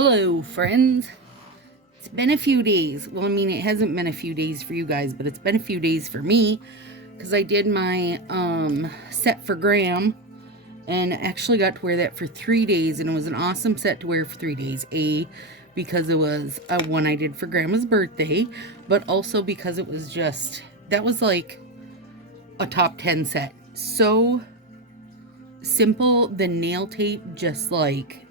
Hello, friends. It's been a few days. Well, I mean, it hasn't been a few days for you guys, but it's been a few days for me because I did my set for Graham and actually got to wear that for 3 days, and it was an awesome set to wear for 3 days. Because it was one I did for Grandma's birthday, but also because it was just, that was like a top 10 set. So simple. The nail tape just like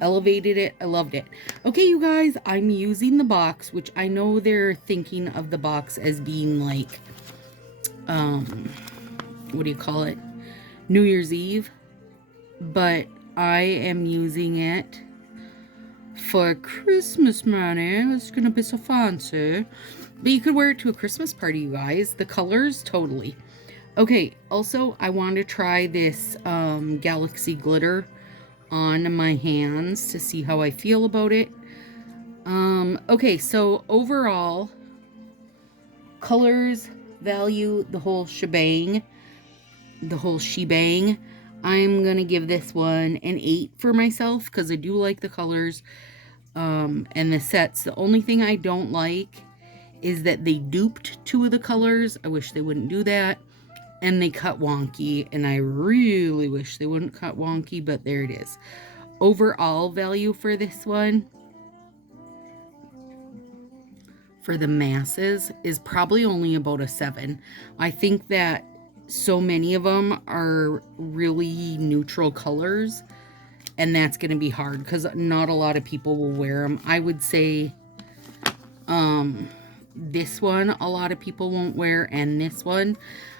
elevated it. I loved it. Okay, you guys, I'm using the box, which I know they're thinking of the box as being like, what do you call it? New Year's Eve. But I am using it for Christmas money. It's gonna be so fancy. But you could wear it to a Christmas party, you guys. The colors, totally. Okay, also, I want to try this Galaxy glitter on my hands to see how I feel about it. Okay, so overall, colors, value, the whole shebang, I'm gonna give this one an 8 for myself because I do like the colors and the sets. The only thing I don't like is that they duped 2 of the colors. I wish they wouldn't do that. And they cut wonky, and I really wish they wouldn't cut wonky, but there it is. Overall value for this one, for the masses, is probably only about a 7. I think that so many of them are really neutral colors, and that's going to be hard because not a lot of people will wear them. I would say this one a lot of people won't wear, and this one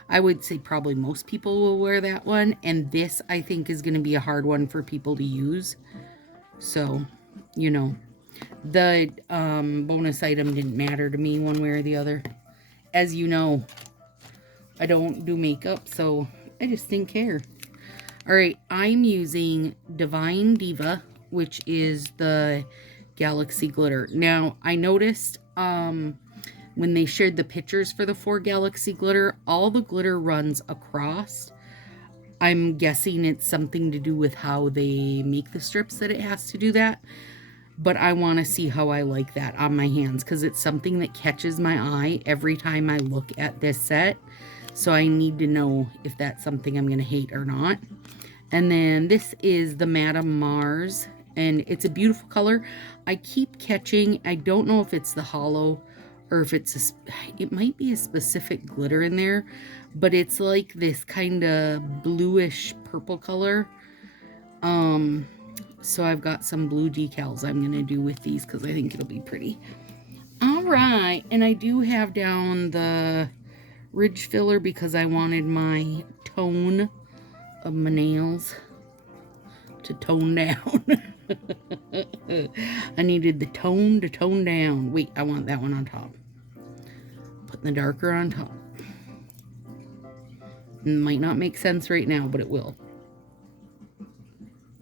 I would say probably most people will wear that one, and this I think is going to be a hard one for people to use. So, you know, the bonus item didn't matter to me one way or the other. As you know, I don't do makeup, so I just didn't care. All right, I'm using Divine Diva, which is the Galaxy glitter. Now, I noticed when they shared the pictures for the 4 Galaxy glitter, all the glitter runs across. I'm guessing it's something to do with how they make the strips that it has to do that. But I want to see how I like that on my hands because it's something that catches my eye every time I look at this set. So I need to know if that's something I'm going to hate or not. And then this is the Madame Mars, and it's a beautiful color. I keep catching, I don't know if it's the hollow or if it's it might be a specific glitter in there, but it's like this kind of bluish purple color. So I've got some blue decals I'm going to do with these because I think it'll be pretty. All right, and I do have down the ridge filler because I wanted my tone of my nails to tone down. I needed the tone to tone down. Wait, I want that one on top. Putting the darker on top. It might not make sense right now, but it will.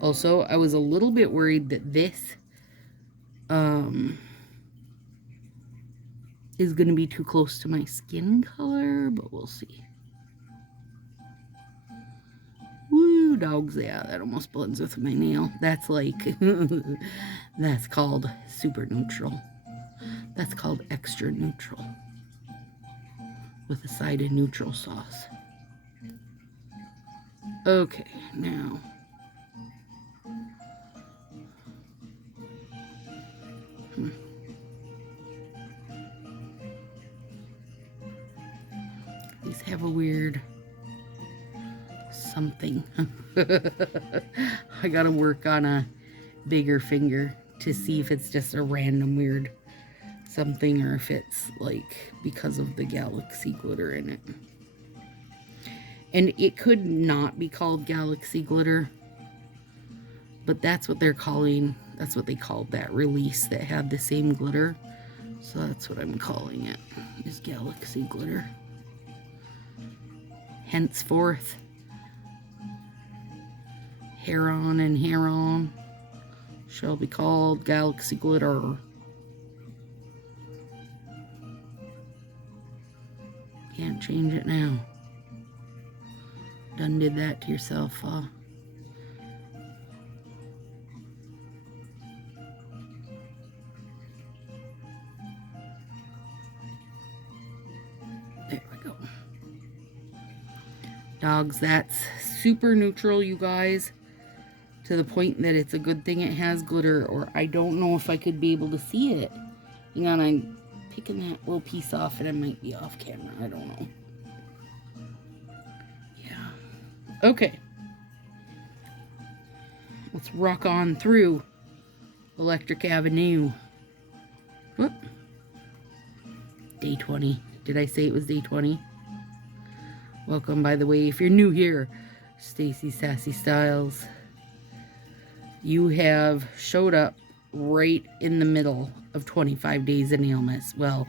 Also, I was a little bit worried that this is going to be too close to my skin color, but we'll see. Woo, dogs, yeah, that almost blends with my nail. That's like, that's called super neutral. That's called extra neutral. With a side of neutral sauce. Okay, now. These have a weird something. I gotta work on a bigger finger to see if it's just a random weird something or if it's like because of the Galaxy glitter in it. And it could not be called Galaxy glitter, but that's what they're calling, that's what they called that release that had the same glitter. So that's what I'm calling it, is Galaxy glitter. Henceforth, Heron and Heron shall be called Galaxy glitter. Can't change it now. Done did that to yourself, we go. Dogs, that's super neutral, you guys. To the point that it's a good thing it has glitter, or I don't know if I could be able to see it. Hang on, I'm picking that little piece off and I might be off camera. I don't know. Yeah. Okay. Let's rock on through Electric Avenue. Whoop. Day 20. Did I say it was day 20? Welcome, by the way, if you're new here, Stacy Sassy Styles. You have showed up right in the middle of 25 days of Nailmas. Well,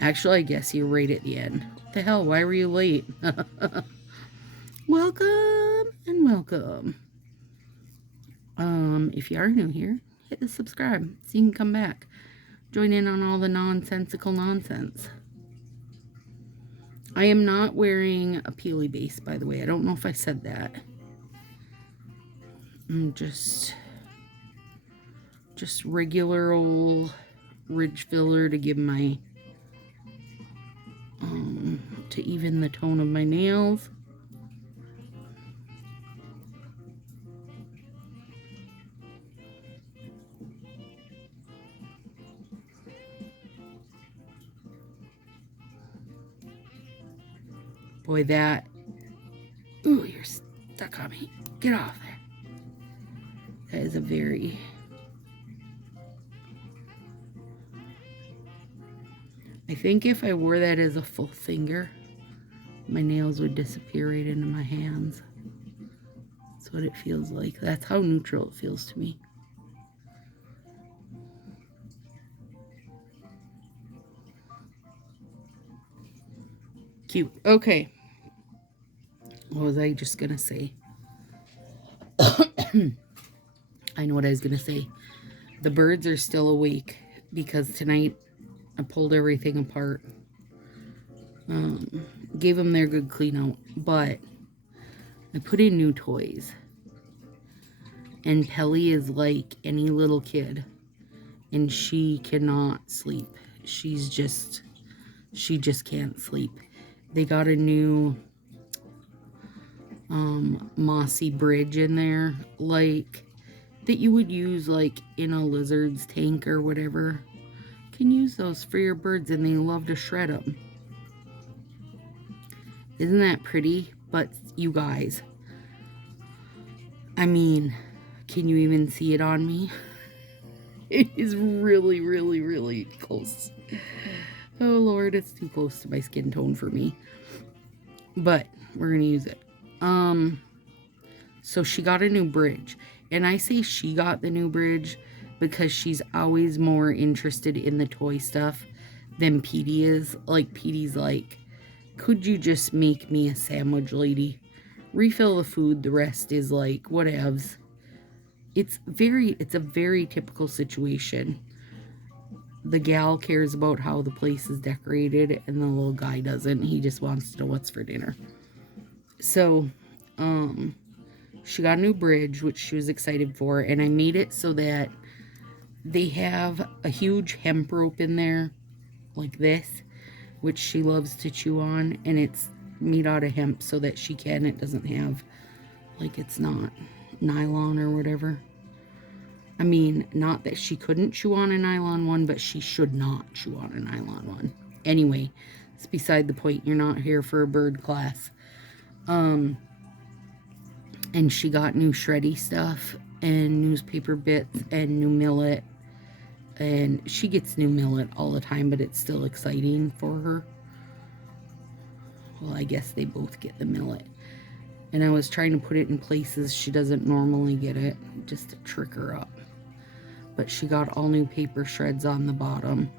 actually, I guess you're right at the end. What the hell? Why were you late? Welcome and welcome. If you are new here, hit the subscribe so you can come back. Join in on all the nonsensical nonsense. I am not wearing a peely base, by the way. I don't know if I said that. I'm just regular old ridge filler to give my to even the tone of my nails. Boy, that, ooh, you're stuck on me. Get off there. That is a very, I think if I wore that as a full finger, my nails would disappear right into my hands. That's what it feels like. That's how neutral it feels to me. Cute. Okay. What was I just gonna say? I know what I was gonna say. The birds are still awake because tonight I pulled everything apart. Gave them their good clean out, but I put in new toys. And Pelly is like any little kid, and she cannot sleep. She just can't sleep. They got a new mossy bridge in there, like that you would use like in a lizard's tank or whatever. You can use those for your birds and they love to shred them. Isn't that pretty? But you guys, I mean, can you even see it on me? It is really, really, really close. Oh Lord, it's too close to my skin tone for me. But we're gonna use it. So she got a new bridge. And I say she got the new bridge because she's always more interested in the toy stuff than Petey is. Like, Petey's like, could you just make me a sandwich, lady? Refill the food. The rest is like, whatevs. It's a very typical situation. The gal cares about how the place is decorated and the little guy doesn't. He just wants to know what's for dinner. So, she got a new bridge, which she was excited for, and I made it so that they have a huge hemp rope in there, like this, which she loves to chew on, and it's made out of hemp so that it doesn't have, like, it's not nylon or whatever. I mean, not that she couldn't chew on a nylon one, but she should not chew on a nylon one. Anyway, it's beside the point. You're not here for a bird class. And she got new shreddy stuff and newspaper bits and new millet. And she gets new millet all the time, but it's still exciting for her. Well, I guess they both get the millet. And I was trying to put it in places she doesn't normally get it, just to trick her up. But she got all new paper shreds on the bottom.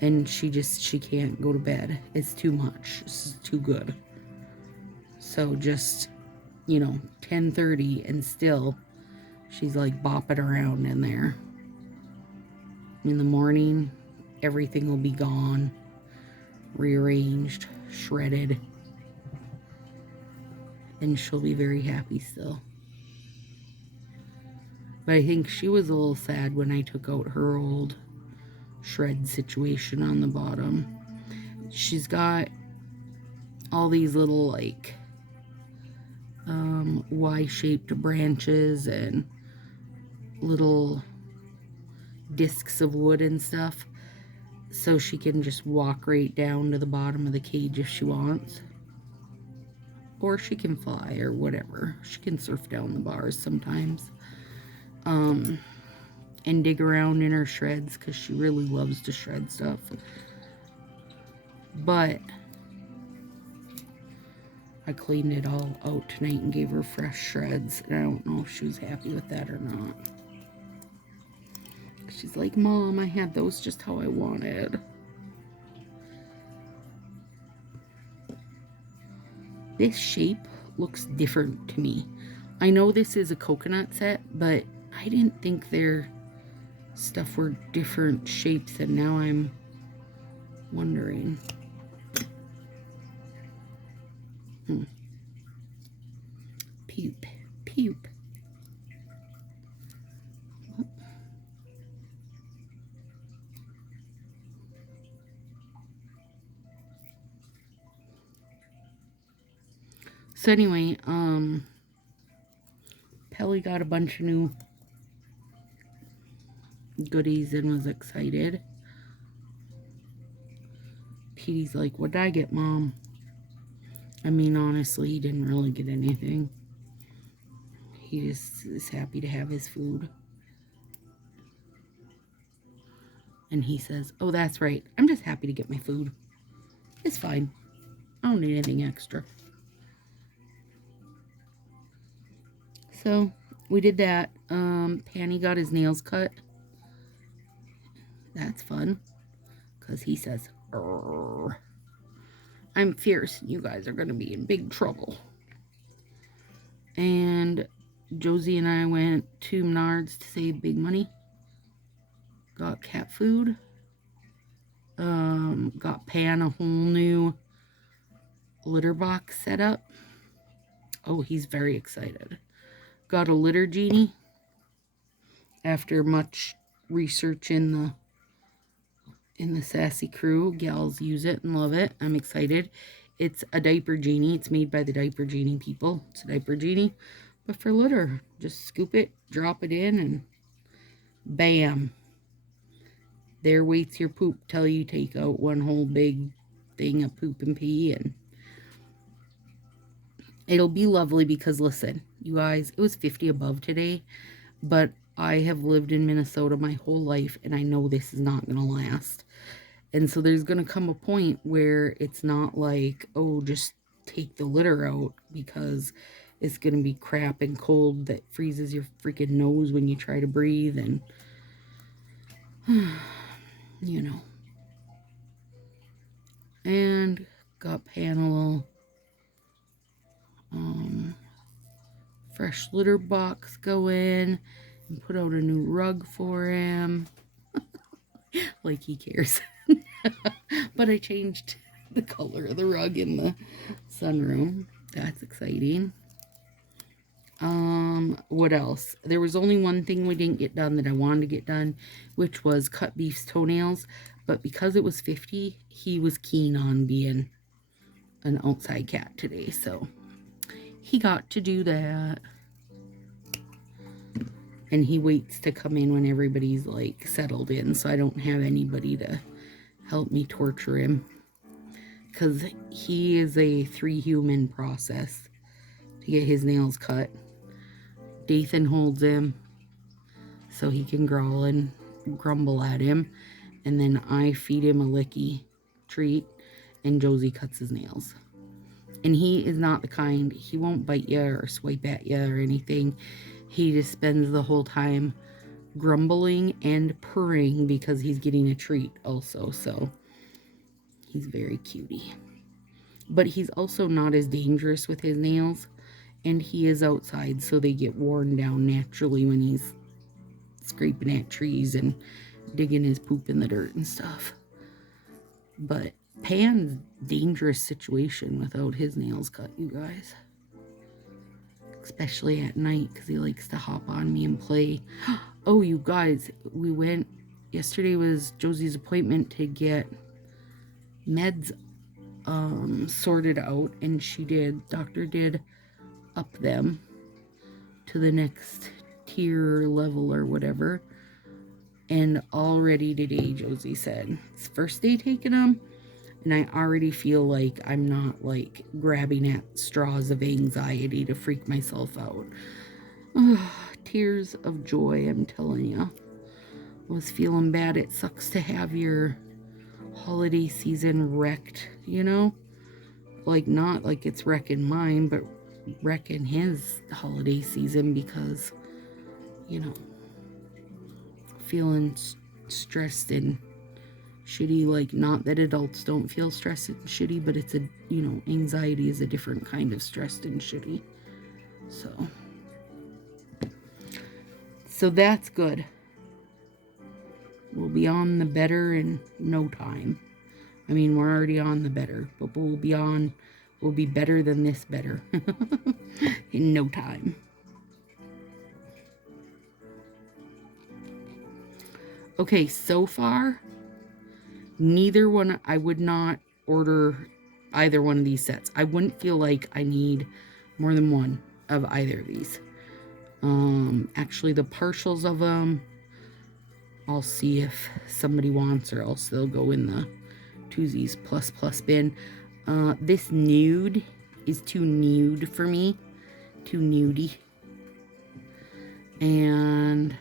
And she can't go to bed. It's too much. This is too good. So just, 10:30 and still she's like bopping around in there. In the morning, everything will be gone, rearranged, shredded, and she'll be very happy still. But I think she was a little sad when I took out her old shred situation on the bottom. she's got all these little like Y-shaped branches and little discs of wood and stuff, so she can just walk right down to the bottom of the cage if she wants, or she can fly or whatever. She can surf down the bars sometimes, and dig around in her shreds because she really loves to shred stuff. But I cleaned it all out tonight and gave her fresh shreds, and I don't know if she was happy with that or not. She's like, Mom, I had those just how I wanted. This shape looks different to me. I know this is a coconut set, but I didn't think their stuff were different shapes, and now I'm wondering. Puke, puke. So anyway, Pelly got a bunch of new goodies and was excited. Petey's like, what'd I get, Mom? I mean, honestly, he didn't really get anything. He just is happy to have his food. And he says, oh, that's right. I'm just happy to get my food. It's fine. I don't need anything extra. So we did that. Panny got his nails cut. That's fun. Because he says, "Arr, I'm fierce. You guys are going to be in big trouble." And Josie and I went to Menards to save big money. Got cat food. Got Pan a whole new litter box set up. Oh, he's very excited. Got a litter genie. After much research in the Sassy crew, gals use it and love it. I'm excited. It's a diaper genie. It's made by the diaper genie people. It's a diaper genie, but for litter. Just scoop it, drop it in, and bam. There waits your poop till you take out one whole big thing of poop and pee, and it'll be lovely because, listen, you guys, it was 50 above today, but I have lived in Minnesota my whole life, and I know this is not going to last. And so there's going to come a point where it's not like, oh, just take the litter out, because it's going to be crap and cold that freezes your freaking nose when you try to breathe, and, you know. And got Panel fresh litter box going, and put out a new rug for him. Like he cares. But I changed the color of the rug in the sunroom. That's exciting. What else? There was only one thing we didn't get done that I wanted to get done, which was cut Beef's toenails. But because it was 50, he was keen on being an outside cat today, so he got to do that. And he waits to come in when everybody's like settled in, so I don't have anybody to help me torture him, because he is a 3-human process to get his nails cut. Dathan holds him so he can growl and grumble at him, and then I feed him a licky treat, and Josie cuts his nails. And he is not the kind, he won't bite you or swipe at you or anything. He just spends the whole time grumbling and purring because he's getting a treat also. So he's very cutie. But he's also not as dangerous with his nails. And he is outside, so they get worn down naturally when he's scraping at trees and digging his poop in the dirt and stuff. But Pan's dangerous situation without his nails cut, you guys. Especially at night, because he likes to hop on me and play. Oh, you guys, we went, yesterday was Josie's appointment to get meds sorted out, and doctor did up them to the next tier level or whatever. And already today, Josie said, it's first day taking them, and I already feel like I'm not like grabbing at straws of anxiety to freak myself out. Tears of joy, I'm telling you. I was feeling bad. It sucks to have your holiday season wrecked, you know? Like, not like it's wrecking mine, but wrecking his holiday season because, you know, feeling stressed and shitty. Like, not that adults don't feel stressed and shitty, but it's a, you know, anxiety is a different kind of stressed and shitty. So that's good. We'll be on the better in no time. I mean, we're already on the better, but we'll be better than this better in no time. Okay, so far, I would not order either one of these sets. I wouldn't feel like I need more than one of either of these. Actually, the partials of them, I'll see if somebody wants, or else they'll go in the twosies plus bin. This nude is too nude for me. Too nudie. And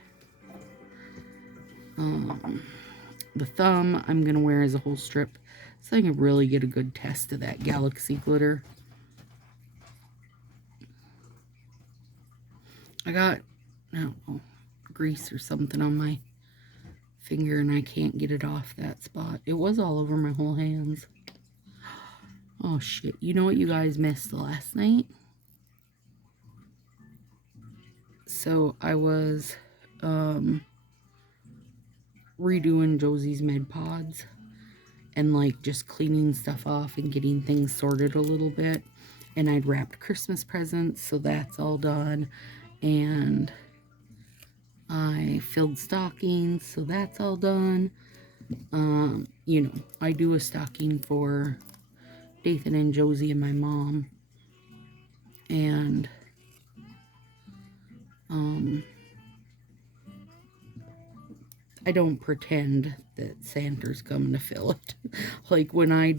the thumb I'm going to wear as a whole strip, so I can really get a good test of that galaxy glitter. I got grease or something on my finger, and I can't get it off that spot. It was all over my whole hands. Oh shit, you know what you guys missed last night? So I was redoing Josie's med pods and like just cleaning stuff off and getting things sorted a little bit. And I'd wrapped Christmas presents, so that's all done. And I filled stockings, so that's all done. You know, I do a stocking for Dathan and Josie and my mom. And I don't pretend that Santa's coming to fill it. Like when I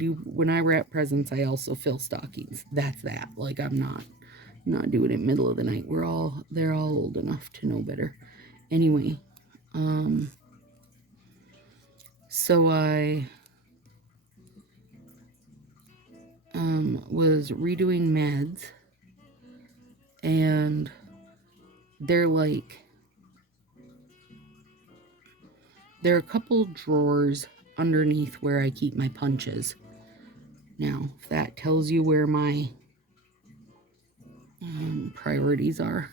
wrap presents, I also fill stockings. That's that. Like I'm not doing it middle of the night. They're all old enough to know better. Anyway, so I was redoing meds, and there are a couple drawers underneath where I keep my punches. Now, if that tells you where my priorities are.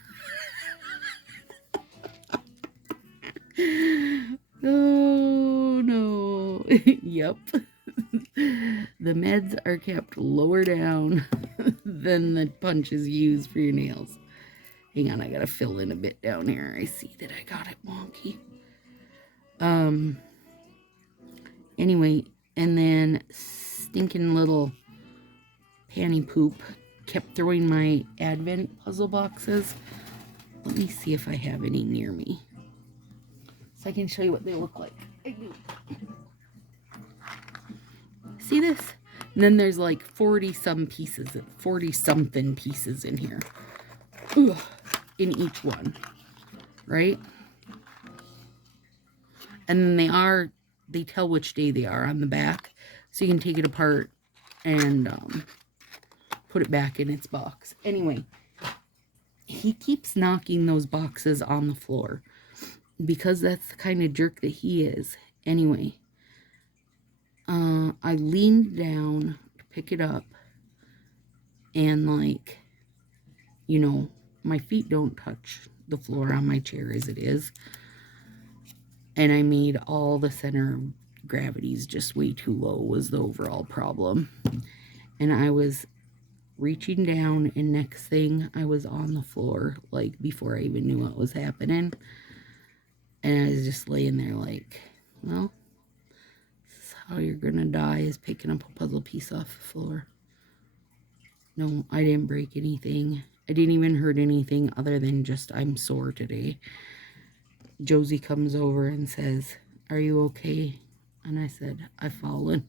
Oh no. Yep. The meds are kept lower down than the punches used for your nails. Hang on, I gotta fill in a bit down here. I see that I got it wonky. Anyway, and then stinking little panty poop kept throwing my Advent puzzle boxes. Let me see if I have any near me, so I can show you what they look like. I do. See this? And then there's like 40-something pieces in here. Ugh, in each one, right? And then they tell which day they are on the back, so you can take it apart and put it back in its box. Anyway, he keeps knocking those boxes on the floor because that's the kind of jerk that he is. Anyway, I leaned down to pick it up, and like, you know, my feet don't touch the floor on my chair as it is. And I made all the center of gravity's just way too low was the overall problem. And I was reaching down, and next thing I was on the floor, like before I even knew what was happening. And I was just laying there like, well, this is How you're gonna die is picking up a puzzle piece off the floor. No, I didn't break anything. I didn't even hurt anything other than just I'm sore today. Josie comes over and says, "Are you okay?" And I said, "I've fallen."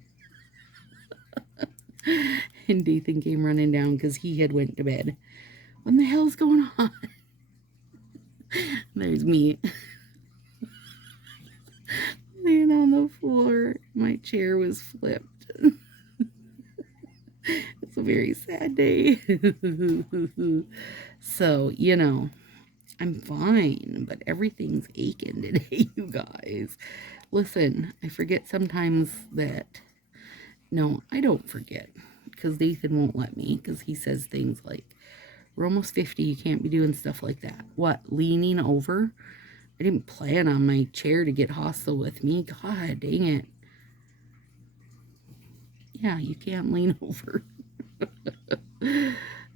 And Dathan came running down because he had went to bed. What the hell's going on? There's me. Laying on the floor. My chair was flipped. It's a very sad day. So, you know, I'm fine, but everything's aching today, you guys. Listen, I forget sometimes that... No, I don't forget, because Nathan won't let me, because he says things like, we're almost 50, you can't be doing stuff like that. What, leaning over? I didn't plan on my chair to get hostile with me. God dang it. Yeah, you can't lean over.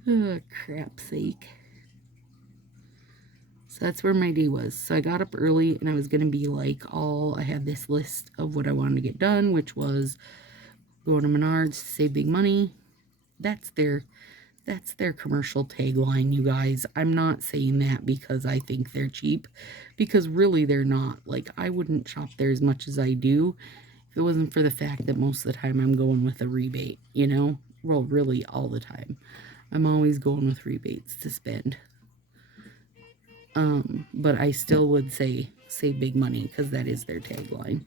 Oh, crap's sake. So that's where my day was. So I got up early and I was going to be like I had this list of what I wanted to get done, which was go to Menards to save big money. That's their commercial tagline, you guys. I'm not saying that because I think they're cheap, because really they're not. Like, I wouldn't shop there as much as I do if it wasn't for the fact that most of the time I'm going with a rebate, you know? Well, really all the time. I'm always going with rebates to spend. But I still would say save big money because that is their tagline.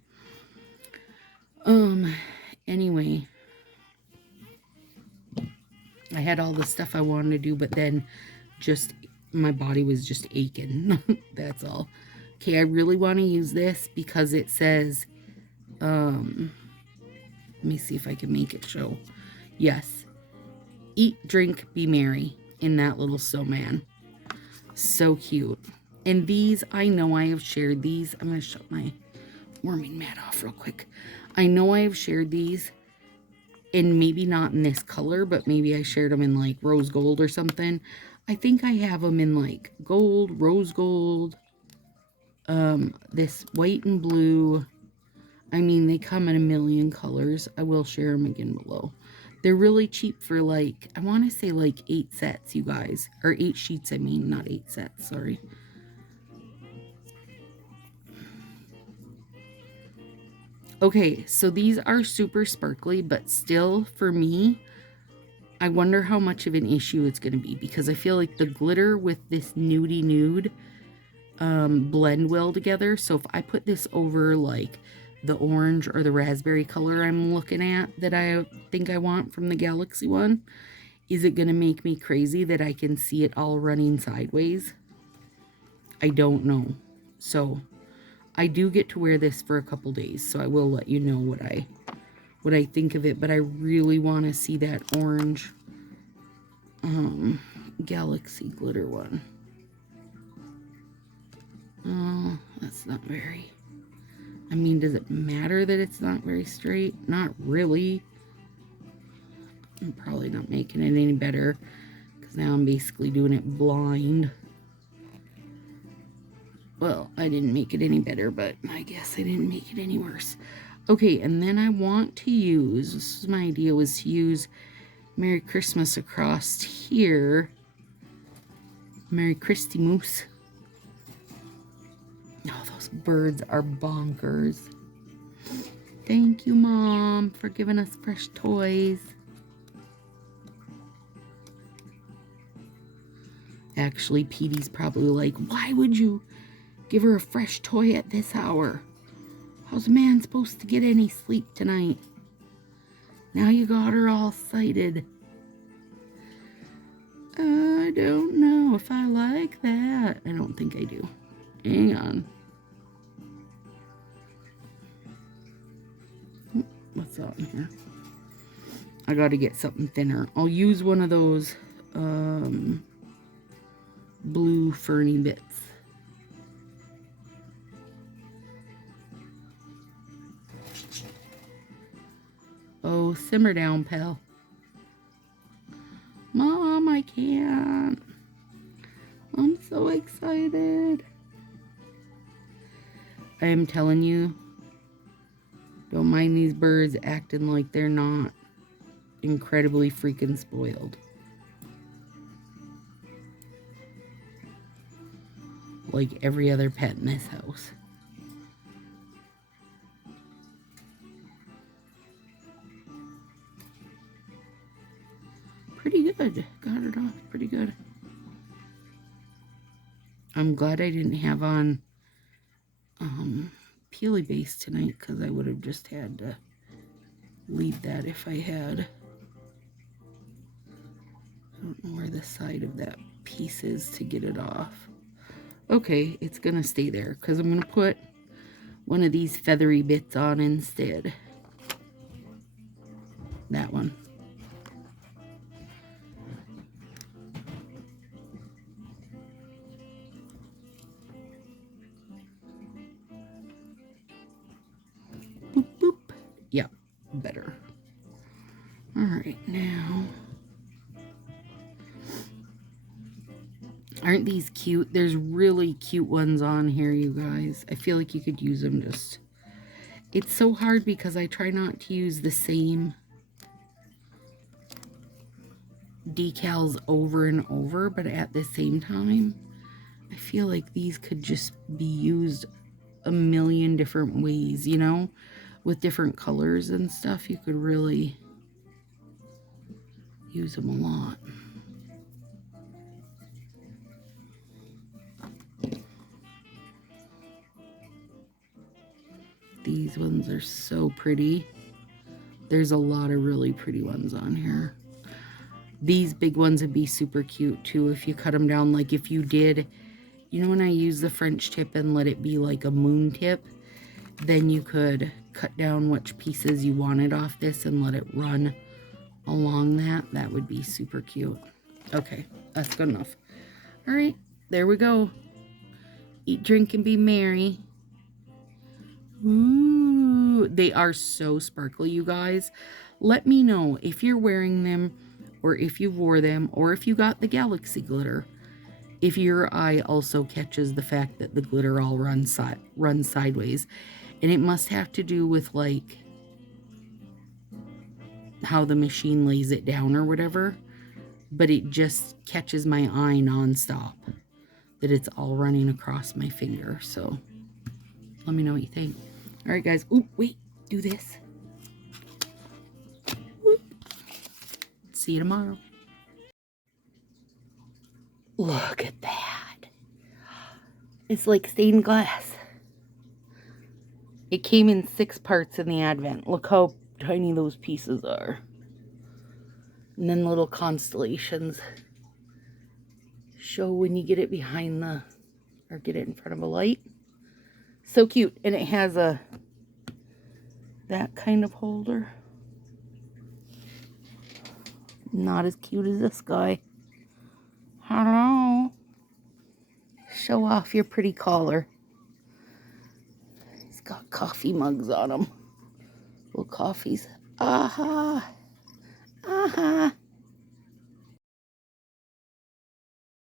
Anyway, I had all the stuff I wanted to do, but then just my body was just aching. That's all. Okay, I really want to use this because it says, let me see if I can make it show. Yes. Eat, drink, be merry in that little snowman. So cute. And these, I know I have shared these. I'm going to shut my warming mat off real quick. I know I have shared these, and maybe not in this color, but maybe I shared them in like rose gold or something. I think I have them in like gold, rose gold, this white and blue. I mean, they come in a million colors. I will share them again below. They're really cheap for like, I want to say like 8 sets, you guys. Or 8 sheets, I mean, not 8 sets, sorry. Okay, so these are super sparkly, but still, for me, I wonder how much of an issue it's going to be, because I feel like the glitter with this nudie nude blend well together. So if I put this over like the orange or the raspberry color I'm looking at that I think I want from the Galaxy one, is it going to make me crazy that I can see it all running sideways? I don't know. So I do get to wear this for a couple days, so I will let you know what I think of it, but I really want to see that orange Galaxy glitter one. Oh, that's not very... I mean, does it matter that it's not very straight? Not really. I'm probably not making it any better, because now I'm basically doing it blind. Well, I didn't make it any better, but I guess I didn't make it any worse. Okay, and then I want to use, this is my idea, was to use Merry Christmas across here. Merry Christy Moose. Oh, those birds are bonkers. Thank you, Mom, for giving us fresh toys. Actually, Petey's probably like, why would you give her a fresh toy at this hour? How's a man supposed to get any sleep tonight? Now you got her all excited. I don't know if I like that. I don't think I do. Hang on. What's on here? I gotta get something thinner. I'll use one of those blue ferny bits. Oh, simmer down, pal. Mom, I can't. I'm so excited. I am telling you, Don't mind these birds acting like they're not incredibly freaking spoiled. Like every other pet in this house. Pretty good. Got it off pretty good. I'm glad I didn't have on Peely base tonight, because I would have just had to leave that if I had. I don't know where the side of that piece is to get it off. Okay, it's gonna stay there because I'm gonna put one of these feathery bits on instead. That one. Boop, boop. Yep, better. All right, now. Aren't these cute? There's really cute ones on here, you guys. I feel like you could use them just... It's so hard because I try not to use the same decals over and over, but at the same time, I feel like these could just be used a million different ways, you know? With different colors and stuff, you could really use them a lot. These ones are so pretty. There's a lot of really pretty ones on here. These big ones would be super cute too if you cut them down. Like if you did, you know when I use the French tip and let it be like a moon tip, then you could cut down which pieces you wanted off this and let it run along that. That would be super cute. Okay, that's good enough. All right, there we go. Eat, drink, and be merry. Ooh, they are so sparkly, you guys. Let me know if you're wearing them, or if you wore them, or if you got the galaxy glitter. If your eye also catches the fact that the glitter all runs sideways. And it must have to do with like how the machine lays it down or whatever. But it just catches my eye nonstop that it's all running across my finger. So let me know what you think. All right, guys. Ooh, wait. Do this. Whoop. See you tomorrow. Look at that. It's like stained glass. It came in 6 parts in the Advent. Look how tiny those pieces are. And then little constellations show when you get it behind the, or get it in front of a light. So cute. And it has that kind of holder. Not as cute as this guy. Hello. Show off your pretty collar. He's got coffee mugs on him. Little coffees. Aha. Aha.